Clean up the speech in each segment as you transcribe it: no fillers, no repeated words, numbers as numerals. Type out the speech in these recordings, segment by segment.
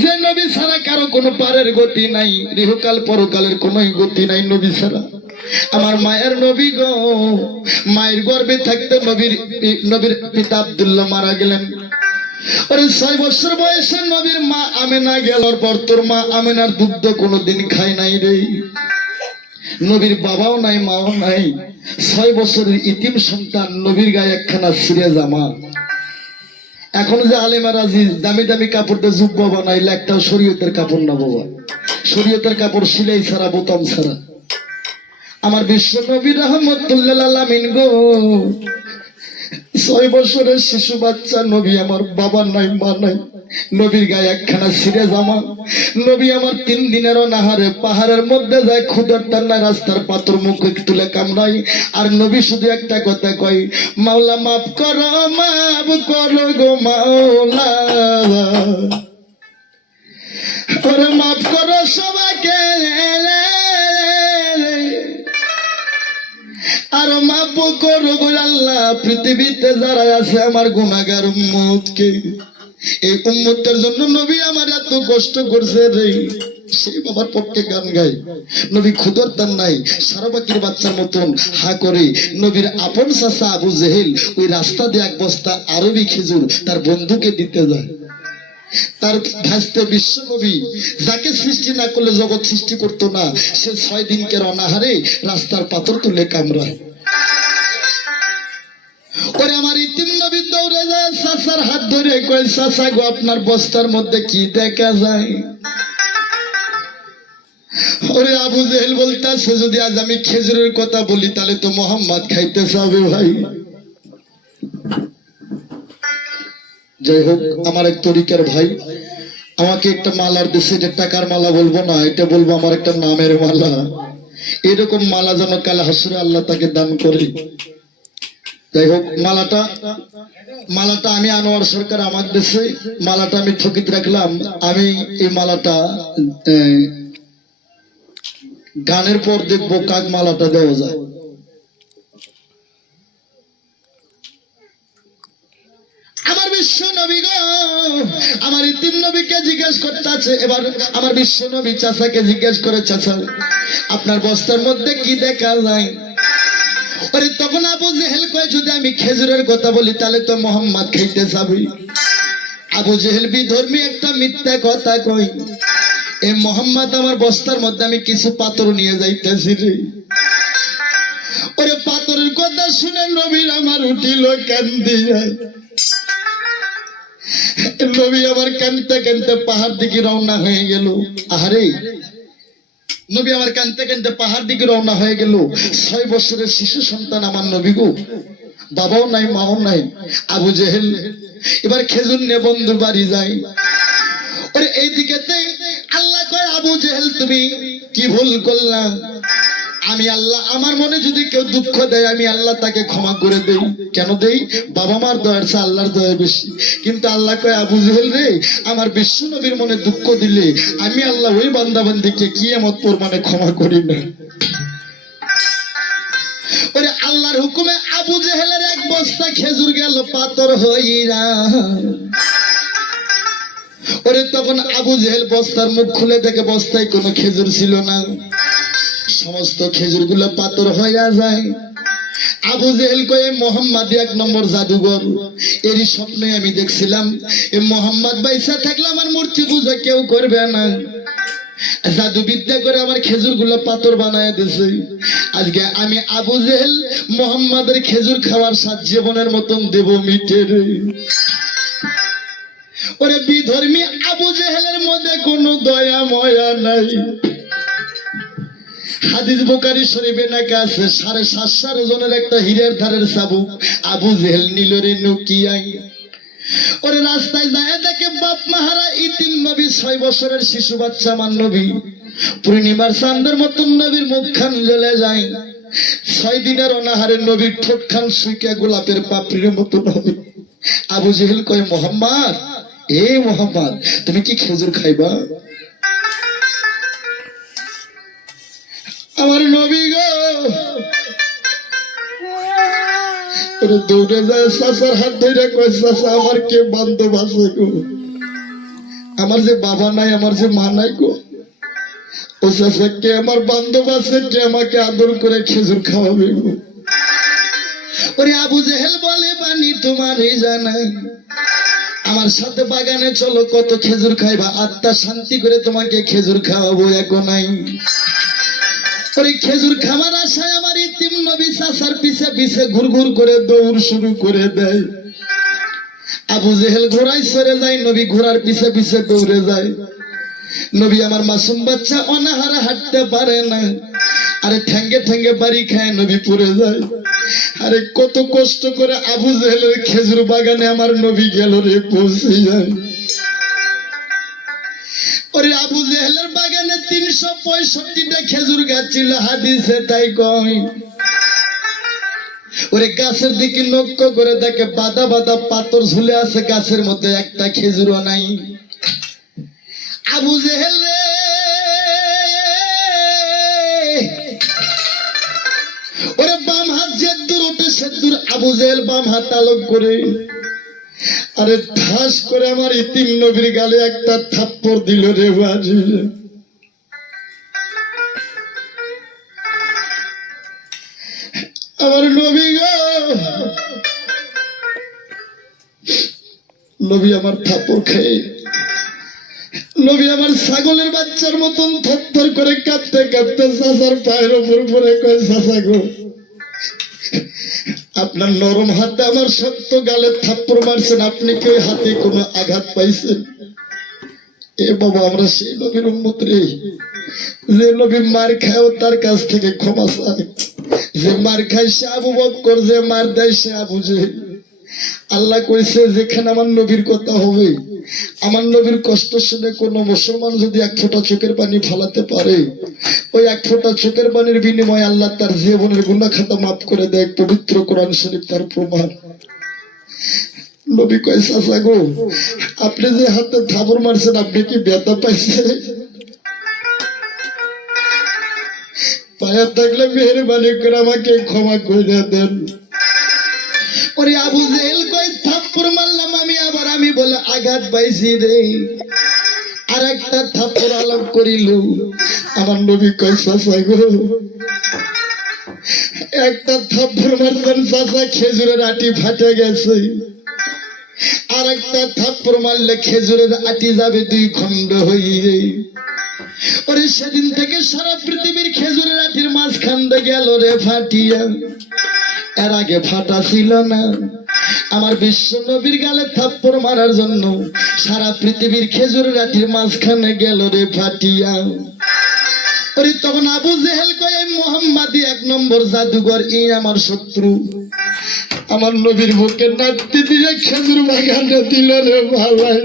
যে নবী ছাড়া কারো কোনো পারের গতি নাই, ইহকাল পরকালের কোনো গতি নাই নবী ছাড়া। আমার মায়ের নবী গো, মায়ের গর্ভে থাকতে নবীর পিতা আব্দুল্লাহ মারা গেলেন। ওরে 6 বছর বয়সে নবীর মা আমেনা গেলর পর তোর মা আমেনার দুগ্ধ কোনোদিন খায় নাই রে। নবীর বাবাও নাই, মাও নাই। 6 বছরের ইতিম সন্তান, নবীর গায়ে একখানা ছিঁড়ে জামা। এখন যে আলেমার আজিজ দামি দামি কাপড় দিয়ে জুব্বা বানাইলে একটাও শরীয়তের কাপড় না বাবা। শরীয়তের কাপড় সিলাই ছাড়া, বোতাম ছাড়া। আমার বিশ্ব নবী রহমতুল্লাহ আলামিন গো, 6 বছরের শিশু বাচ্চা নবী, আমার বাবা নাই, মা নাই। নবীর গায়ে একখানা ছিঁড়ে জামা। নবী আমার 3 দিনেরও নাহারে পাহাড়ের মধ্যে যায়, ক্ষুধার টান্নায় রাস্তার পাথর মুখে তুলে কামড়াই। আর নবী শুধু একটা কথা কয়, মাওলা মাফ করো গো মাওলা, ওরে মাফ করো সবাইকে, আর মাফ করো গো আল্লাহ পৃথিবীতে যারা আছে আমার গুনাহগার উম্মতকে। এই উম্মতের জন্য নবী আমার এত কষ্ট করছে রে। সেই বাবার পক্ষে গান গাই। নবী ক্ষুধার তার নাই, সারাবাকির বাচ্চার মতন হা করে নবীর আপন চাচা আবু জেহেল ওই রাস্তা দিয়ে 1 বস্তা আরবি খেজুর তার বন্ধুকে দিতে যায়। তার ভাসতে বিশ্ব নবী, যাকে সৃষ্টি না করলে জগৎ সৃষ্টি করতো না, সে 6 দিনকে অনাহারে রাস্তার পাথর তুলে কামড়ায়। ওরে আমার ইতিম নবী দৌড়ে যায়, চাচার হাত ধরে কয়, চাচা গো আপনার বস্তার মধ্যে কি দেখা যায়? ওরে আবু জেহেল বলতেছে, যদি আজ আমি খেজুরের কথা বলি তাহলে তো মোহাম্মদ খাইতে চাবে ভাই। যাই হোক, আমার এক তরিকার ভাই আমাকে একটা মালার দিচ্ছে, এটা টাকার মালা বলবো না, এটা বলবো আমার একটা নামের মালা। এরকম মালা যেন কাল হাসরে আল্লাহ তাকে দান করে। যাই হোক, মালাটা আমি আনোয়ার সরকার আমার দেশে মালাটা আমি স্থগিত রাখলাম। আমি এই মালাটা গানের পর দেখবো কাক মালাটা দেওয়া যায়। আমার বিশ্ব নবী গো, আমার ইতিম নবীকে জিজ্ঞেস করতে আছে। এবার আমার বিশ্ব নবী চাচাকে জিজ্ঞেস করে, চাচা আপনার বস্তার মধ্যে কি দেখা যায়? ওরে তখন আবু জেহেল কয়, যদি আমি খেজুরের কথা বলি তাহলে তো মোহাম্মদ খাইতে যাবে। আবু জেহেল বিধর্মী একটা মিথ্যা কথা কই, এই মোহাম্মদ আমার বস্তার মধ্যে আমি কিছু পাথর নিয়ে যাইতেছি রে। ওরে পাথরের কথা শুনে নবীর আমার উঠিল কান্দি যায়। নবী আমার কানতে কানতে পাহাড় দিকে রওনা হয়ে গেল। আহারে, নবী আমার কানতে কানতে পাহাড় দিকে রওনা হয়ে গেল। 6 বছরের শিশু সন্তান আমার নবী গো, বাবাও নাই, মাও নাই। আবু জেহেল এবার খেজুর নিয়ে বন্ধু বাড়ি যায়। ওরে এইদিকেতে আল্লাহ কয়, আবু জেহেল তুমি কি ভুল করলা? আমি আল্লাহ, আমার মনে যদি কেউ দুঃখ দেয় আমি আল্লাহ তাকে ক্ষমা করে দেই। কেন দেই? বাবা মার দয়ার চেয়ে আল্লাহর দয়া বেশি। কিন্তু আল্লাহ কয়, আবু জেহেল রে, আমার বিশ্ব নবীর মনে দুঃখ দিলে আমি আল্লাহ ওই বান্দাবান্দিকে কিয়ামত পরমানে ক্ষমা করি না। ওরে আল্লাহর হুকুমে আবু জেহেলের 1 বস্তা খেজুর গেল পাথর হইরা। ওরে তখন আবু জেহেল বস্তার মুখ খুলে দেখে বস্তায় কোনো খেজুর ছিল না, সমস্ত খেজুর গুলো পাথর হইয়া যায়। আবু জেহেল কয়ে, মোহাম্মদ 1 নম্বর জাদুঘর, এরই স্বপ্নে আমি দেখছিলাম এ মোহাম্মদ বাইসা থাকলে আমার মূর্তি পূজা কেউ করবে না, জাদু বিদ্যা করে আমার খেজুর গুলো পাথর বানায় দিছে। আজকে আমি আবু জেহেল মোহাম্মদের খেজুর খাওয়ার সাত জীবনের মতন দেব মিটে রে। ওরে বিধর্মী আবু জেহেলের মধ্যে কোনো দয়া ময়া নাই। হাদিস বুখারী শরীফে নাকি আছে 750 ওজনের একটা হীরের ধারের চাবুক আবু জেহেল নিল রে নুকিয়াই। ওরে রাস্তায় যায় দেখে বাপ মাহারা ইতিম নবী, 6 বছরের শিশু বাচ্চা আমার নবী, পূর্ণিমার চাঁদের মতন নবীর মুখখান জ্বলে যায়। 6 দিনের অনাহারে নবীর ঠোঁটখান শুকিয়ে গোলাপের পাপড়ির মতন হবে। আবু জেহেল কয়, মোহাম্মদ, এ মোহাম্মদ তুমি কি খেজুর খাইবা? আমার নবী গো, ওরে দৌড়ে যায় চাচার হাত ধরে কয় চাচা আমার কে বান্ধব আছে গো, আমার যে বাবা নাই আমার যে মা নাই গো, ও চাচা কে আমার বান্ধব আছে, কে আমাকে আদর করে খেজুর খাওয়াবে গো। ওরে আবু জেহেল বলে বানি তোমারই জানাই, আমার সাথে বাগানে চলো কত খেজুর খাইবা, আত্মা শান্তি করে তোমাকে খেজুর খাওয়াবো এখন নাই। ওই খেজুর খাবার আশায় আমার ইতিম নবী চাচার পিছে পিছে ঘুরঘুর করে দৌড় শুরু করে দেয়। আবু জেহেল ঘোড়ায় সরে যায়, নবী ঘোড়ার পিছে পিছে দৌড়ে যায়। নবী আমার মাসুম বাচ্চা অনাহারে হাঁটতে পারে না, আরে ঠ্যাঙ্গে ঠ্যাঙ্গে বাড়ি খায়, নবী পড়ে যায়। আরে কত কষ্ট করে আবু জেহেলের খেজুর বাগানে আমার নবী গেল রে পৌঁছে যায়। ওরে আবু জেহেলের বাগানে 365টা খেজুর গাছ ছিল, হাদিসে তাই কয়। ওরে গাছের দিকে লক্ষ্য করে দেখে বাদা বাদা পাথর ঝুলে আছে, গাছের মধ্যে একটা খেজুরও নাই। আবু জেহেল রে, ওরে বাম হাত যেদূর ওঠে সেদূর আবু জেহেল বাম হাত আলোক করে, আরে ঠাস করে আমার ইতিম নবীর গালে একটা থাপ্পড় দিল রে বাজি। আমার নবী গো, নবী আমার থাপ্পড় খেয়ে নবী আমার ছাগলের বাচ্চার মতন থরথর করে কাঁদতে কাঁদতে চাচার পায়ের উপর পরে কয় চাচা গো, আপনার নরম হাতে আমার শক্ত গালে থাপ্পড় মারছেন, আপনি কি ওই হাতে কোনো আঘাত পাইছেন? এ বাবা আমরা সেই নবীর উম্মত রে, যে নবী মার খায়ও তার কাছ থেকে ক্ষমা চায়, যে মার খায় সে আবু বকর, যে মার দেয় সে আবু জেহেল। আল্লাহ কইছে যেখানে আমার নবীর কথা হবে, আমার নবীর কষ্ট শুনে কোন মুসলমান যদি 1 ফোঁটা চোখের পানি ফালাতে পারে, ওই 1 ফোঁটা চোখের পানির বিনিময়ে আল্লাহ তার জীবনের গুনাহ খাতা মাফ করে দেয়। পবিত্র কোরআন শরীফ তার প্রমাণ। নবী কয় চাচা গো, আপনি যে হাতে থাপড় মারছেন, আপনি কি ব্যথা পাইছেন? পায়া থাকলে মেহেরবানি করে আমাকে ক্ষমা করে দেন। ওরে আবু জেহেল কয় থাপ্পড় মারলাম আমি, আবার আমি বলে আঘাত পাইছি রে, আর একটা থাপ্পড় আলাপ করিল। আমার নবী কয় চাচা গো, একটা থাপ্পড় মারছেন চাচা, খেজুরের আটি ফাটে গেছে, আর একটা থাপ্পড় মারলে খেজুরের আটি যাবে 2 খণ্ড হয়ে। ওরে সেদিন থেকে সারা পৃথিবীর খেজুরের আটির মাঝখান গেল রে ফাটিয়া, এর আগে ফাটা ছিল না। আমার বিশ্ব নবীর গালে থাপ্পড় মারার জন্য সারা পৃথিবীর খেজুরের আটির মাঝখানে গেল রে ফাটিয়া। ওরে তখন আবু জেহেল কয় মোহাম্মদী 1 নম্বর জাদুঘর, এই আমার শত্রু, আমার নবীর বুকে নাচতে দিয়ে খেজুর বাগানে দিল রে ভালাই।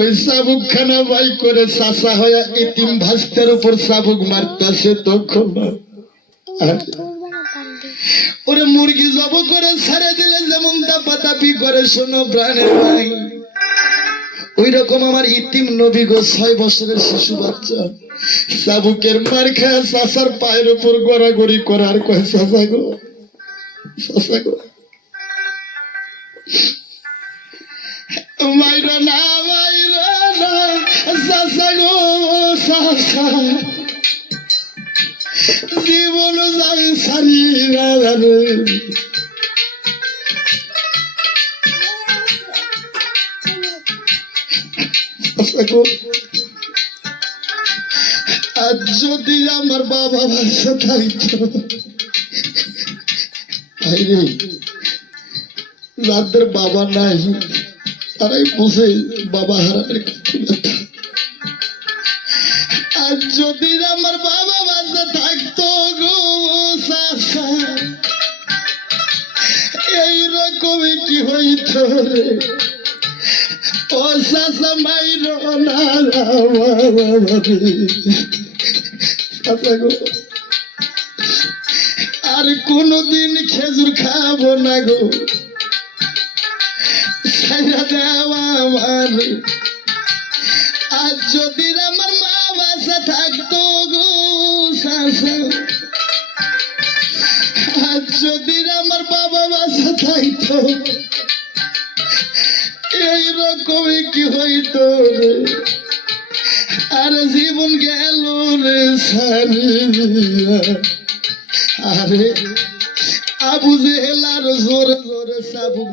ওই চাবুক খানা বাই করে চাচা হয়ে ইতিম ভাস্তের উপর চাবুক মারতেছে তখন। ওরে মুরগি জব করে ছেড়ে দিলে যেমন দাপাদাপি করে, শোনো প্রাণের ভাই, ওই রকম আমার ইতিম নবী গো 6 বছরের শিশু বাচ্চা চাবুকের মার খায় চাচার পায়ের উপর গড়াগড়ি করার কয় চাচা গো, চাচা গো মাইরা না, মাইরা না চাচা গো, চাচা জীবন যায় সারিয়া রে। আর যদি আমার বাবা বাচ্চা থাকতো, যাদের বাবা নাই তারাই বুঝে বাবা হারানোর কথা। আর যদি আমার বাবা বাচ্চা থাকতো গো চাচা, এইরকমই কি হইতো রে। ও চাচা মাইর না চাচা গো, আর কোনদিন খেজুর খাবো না গো, ছাইরা দেওয়া আমার। আর যদি আমার মা বাচ্চা থাকতো গো চাচা, বেঁচে থাকতো এইরকমই কি হইতো রে আর জীবন গেল রে সারিয়া আরে আবু জেহেল আর জোরে জোরে চাবুক